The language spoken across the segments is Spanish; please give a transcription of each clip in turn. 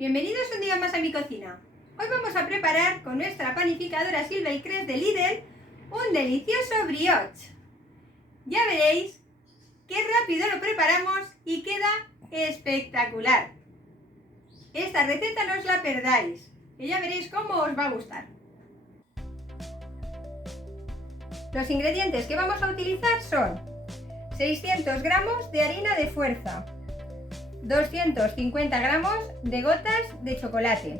Bienvenidos un día más a mi cocina. Hoy vamos a preparar con nuestra panificadora Silva y Cres de Lidl un delicioso brioche. Ya veréis qué rápido lo preparamos y queda espectacular. Esta receta no os la perdáis y ya veréis cómo os va a gustar. Los ingredientes que vamos a utilizar son 600 gramos de harina de fuerza, 250 gramos de gotas de chocolate,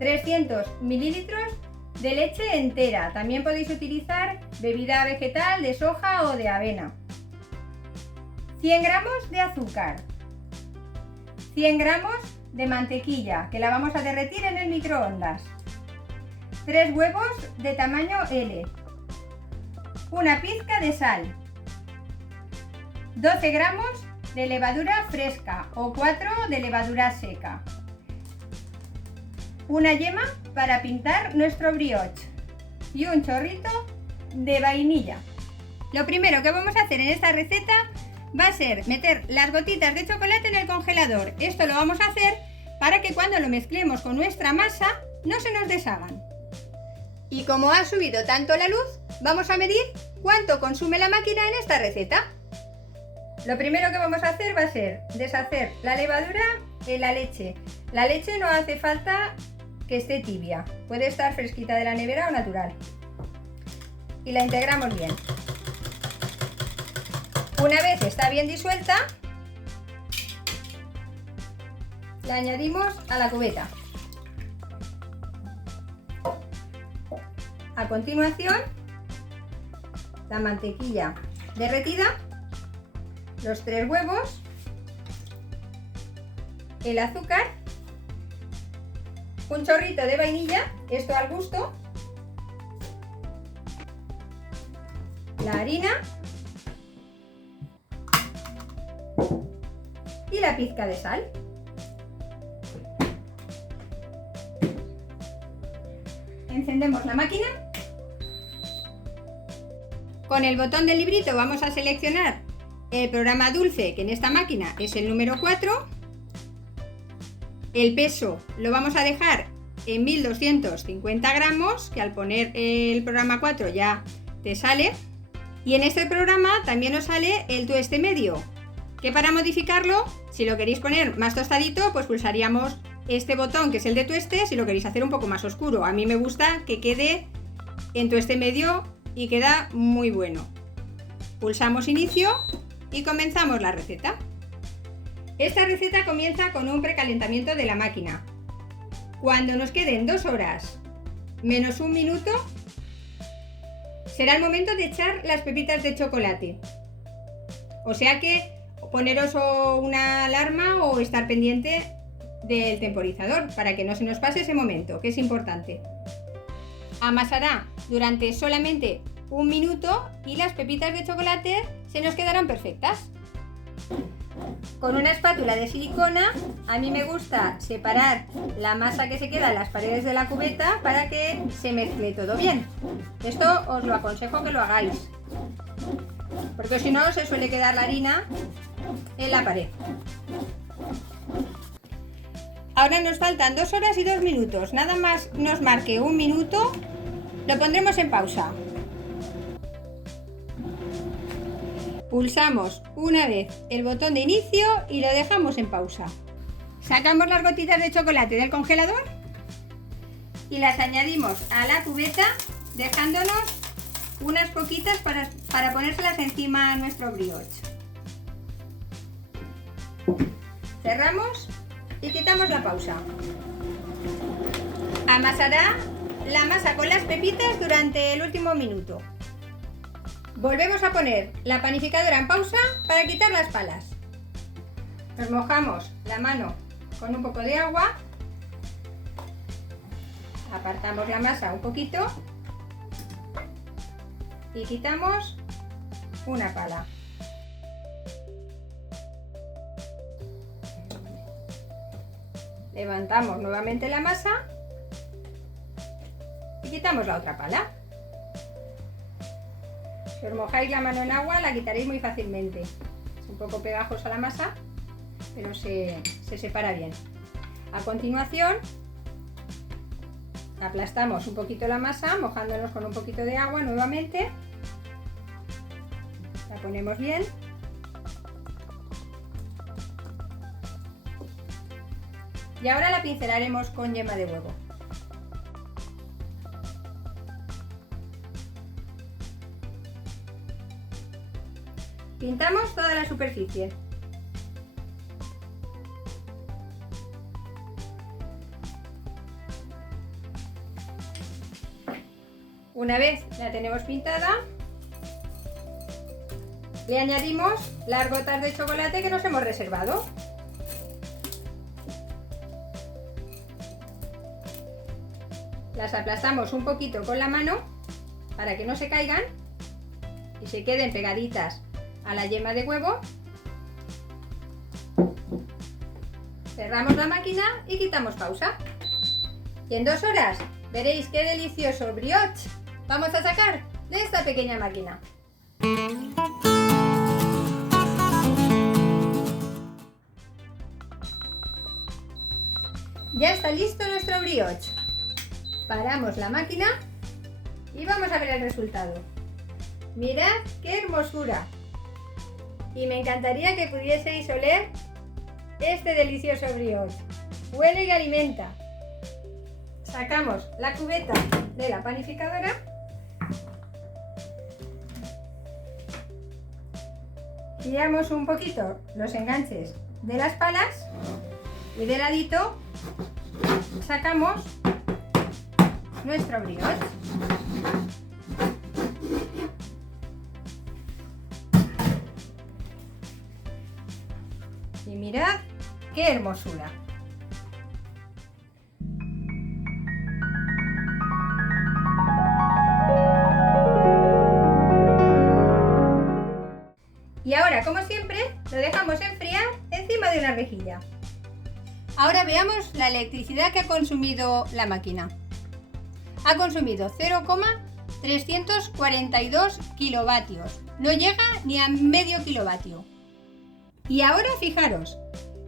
300 mililitros de leche entera, también podéis utilizar bebida vegetal de soja o de avena, 100 gramos de azúcar, 100 gramos de mantequilla que la vamos a derretir en el microondas, 3 huevos de tamaño L, una pizca de sal, 12 gramos de levadura fresca o 4 de levadura seca, una yema para pintar nuestro brioche y un chorrito de vainilla. Lo primero que vamos a hacer en esta receta va a ser meter las gotitas de chocolate en el congelador. Esto lo vamos a hacer para que cuando lo mezclemos con nuestra masa no se nos deshagan. Y como ha subido tanto la luz, vamos a medir cuánto consume la máquina en esta receta. Lo primero que vamos a hacer va a ser deshacer la levadura en la leche. La leche no hace falta que esté tibia, puede estar fresquita de la nevera o natural. Y la integramos bien. Una vez está bien disuelta, la añadimos a la cubeta. A continuación, la mantequilla derretida, los 3 huevos, el azúcar, un chorrito de vainilla, esto al gusto, la harina y la pizca de sal. Encendemos la máquina. Con el botón del librito vamos a seleccionar el programa dulce, que en esta máquina es el número 4. El peso lo vamos a dejar en 1250 gramos, que al poner el programa 4 ya te sale. Y en este programa también os sale el tueste medio, que para modificarlo, si lo queréis poner más tostadito, pues pulsaríamos este botón que es el de tueste, si lo queréis hacer un poco más oscuro. A mí me gusta que quede en tueste medio y queda muy bueno. Pulsamos inicio y comenzamos la receta. Esta receta comienza con un precalentamiento de la máquina. Cuando nos queden 2 horas menos 1 minuto, será el momento de echar las pepitas de chocolate. O sea que poneros una alarma o estar pendiente del temporizador para que no se nos pase ese momento, que es importante. Amasará durante solamente 1 minuto y las pepitas de chocolate se nos quedarán perfectas. Con una espátula de silicona, a mí me gusta separar la masa que se queda en las paredes de la cubeta para que se mezcle todo bien. Esto os lo aconsejo que lo hagáis, porque si no se suele quedar la harina en la pared. Ahora nos faltan 2 horas y 2 minutos. Nada más nos marque 1 minuto, lo pondremos en pausa. Pulsamos una vez el botón de inicio y lo dejamos en pausa. Sacamos las gotitas de chocolate del congelador y las añadimos a la cubeta, dejándonos unas poquitas para ponérselas encima a nuestro brioche. Cerramos y quitamos la pausa. Amasará la masa con las pepitas durante el último minuto. Volvemos a poner la panificadora en pausa para quitar las palas. Nos mojamos la mano con un poco de agua, apartamos la masa un poquito y quitamos una pala. Levantamos nuevamente la masa y quitamos la otra pala. Si os mojáis la mano en agua, la quitaréis muy fácilmente. Es un poco pegajosa la masa, pero se separa bien. A continuación, aplastamos un poquito la masa, mojándonos con un poquito de agua nuevamente. La ponemos bien. Y ahora la pincelaremos con yema de huevo. Pintamos toda la superficie. Una vez la tenemos pintada, le añadimos las gotas de chocolate que nos hemos reservado. Las aplastamos un poquito con la mano para que no se caigan y se queden pegaditas a la yema de huevo. Cerramos la máquina y quitamos pausa. Y en 2 horas veréis qué delicioso brioche vamos a sacar de esta pequeña máquina. Ya está listo nuestro brioche. Paramos la máquina y vamos a ver el resultado. Mirad qué hermosura. Y me encantaría que pudieseis oler este delicioso brioche. Huele y alimenta. Sacamos la cubeta de la panificadora. Giramos un poquito los enganches de las palas y de ladito sacamos nuestro brioche. Y mirad qué hermosura. Y ahora, como siempre, lo dejamos enfriar encima de una rejilla. Ahora veamos la electricidad que ha consumido la máquina. Ha consumido 0,342 kilovatios. No llega ni a medio kilovatio. Y ahora fijaros,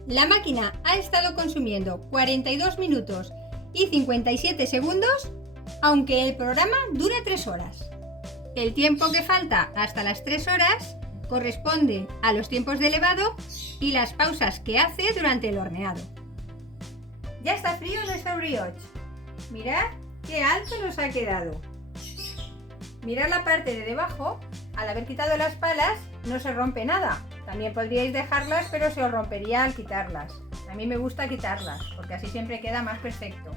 la máquina ha estado consumiendo 42 minutos y 57 segundos, aunque el programa dura 3 horas. El tiempo que falta hasta las 3 horas corresponde a los tiempos de elevado y las pausas que hace durante el horneado. Ya está frío nuestro brioche. Mirad qué alto nos ha quedado. Mirad la parte de debajo, al haber quitado las palas no se rompe nada. También podríais dejarlas, pero se os rompería al quitarlas. A mí me gusta quitarlas, porque así siempre queda más perfecto.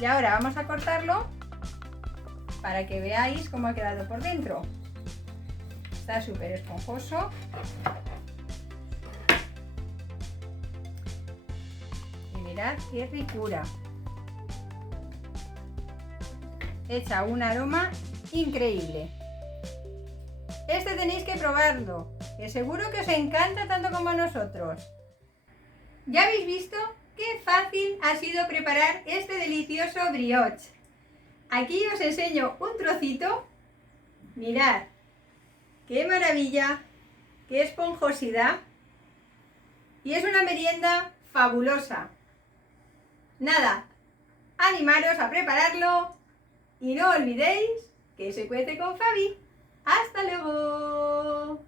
Y ahora vamos a cortarlo para que veáis cómo ha quedado por dentro. Está súper esponjoso. Y mirad qué ricura. Echa un aroma increíble. Este tenéis que probarlo, que seguro que os encanta tanto como a nosotros. ¿Ya habéis visto qué fácil ha sido preparar este delicioso brioche? Aquí os enseño un trocito. Mirad, qué maravilla, qué esponjosidad. Y es una merienda fabulosa. Nada, animaros a prepararlo y no olvidéis que se cuece con Fabi. ¡Hasta luego!